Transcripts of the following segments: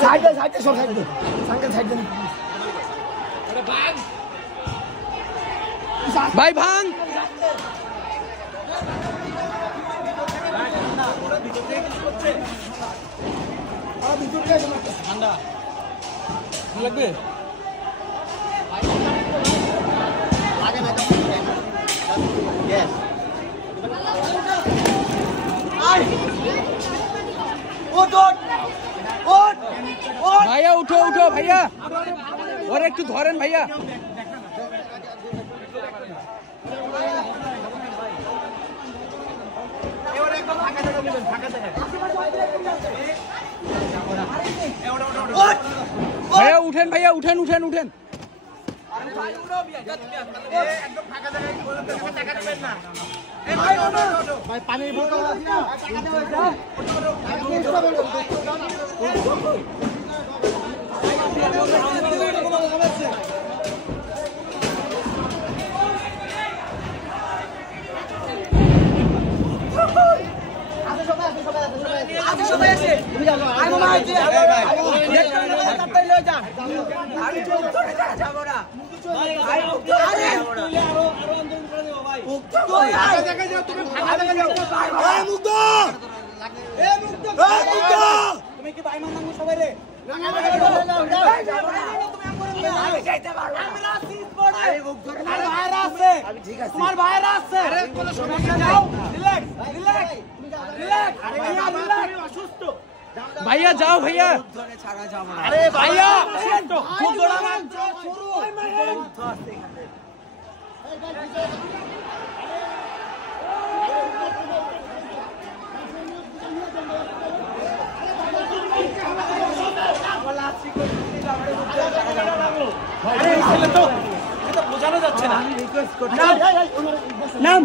Side से sir side दे संगल side दे अरे भाग भाई भाग ठंडा लगবে आगे मैं यस भैया उठो उठो भैया और एक धरें भैया भैया उठेन भैया उठेन उठेन उठेन भाई पानी তোমার ভাইয়ের আছে भैया जाओ भैया अरे भैया বোঝানো যাচ্ছে না নাম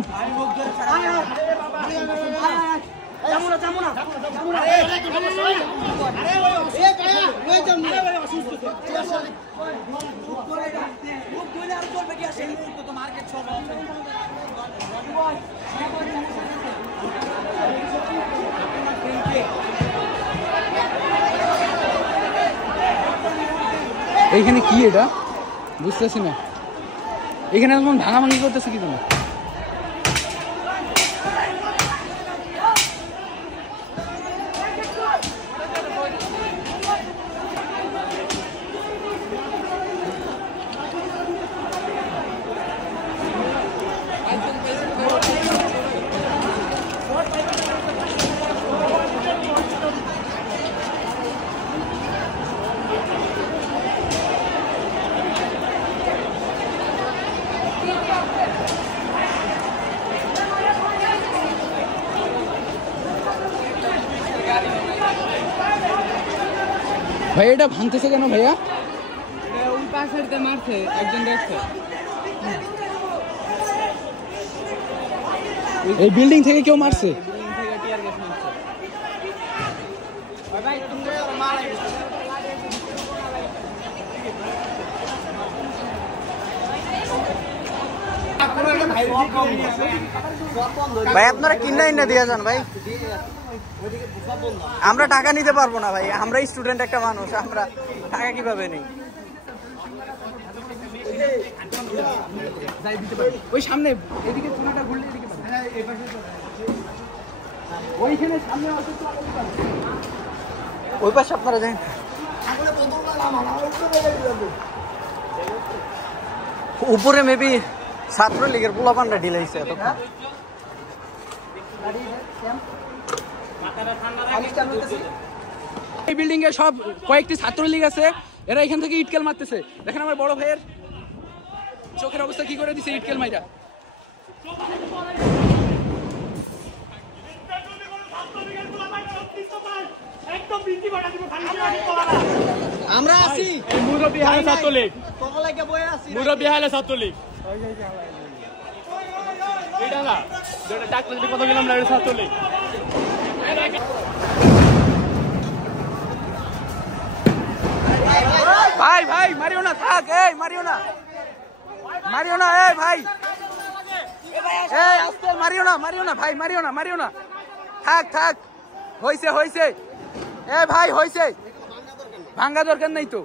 এইখানে কি এটা বুঝতেছি না এখানে এমন ভাঙাভাঙি করতেছে কি তুমি ভাই এটা ভাঙতেছে কেন ভাইয়া ওই পাশেরতে মারছে একজন দেখছে এই বিল্ডিং থেকে কেউ মারছে বিল্ডিং থেকে টিয়ার গ্যাস মারছে ভাই তুমি মারাই ভাই আপনারা কিনা দিয়ে যান ভাই আমরা টাকা নিতে পারবো না ভাই আমরা স্টুডেন্ট একটা মানুষ আমরা টাকা কিভাবে নেই ওই সামনে এদিকে চুনাটা ঘুরলে এদিকে ওইখানে সামনে ওই পাশে আপনারা যান উপরে মেবি ছাত্রলীগের পোলাপানটা ঢিলাইছে এতক্ষণ এই বিল্ডিং এ সব কয়েকটি ছাত্রলীগ আছে এরা এখান থেকে ইটকেল মারতেছে দেখেন আমার বড় ভাইয়ের চোখের অবস্থা কি করে দিছে ইটকেল মাইরা আমরা আছি মুরব্বি হালে ছাত্রলীগ তোমরা লাগে বয়ে আছি মুরব্বি হালে ছাত্রলীগ এটা না যেটা ডাক্তার কত গেলাম না এটা ছাত্রলীগ ভাই ভাই মারিও না, থাক, এই মারিও না, মারিও না, এই ভাই, এই আস্তে, মারিও না, মারিও না ভাই, মারিও না, মারিও না, থাক থাক, হইছে হইছে, এ ভাই হইছে, ভাঙ্গা দরকার নাই তো।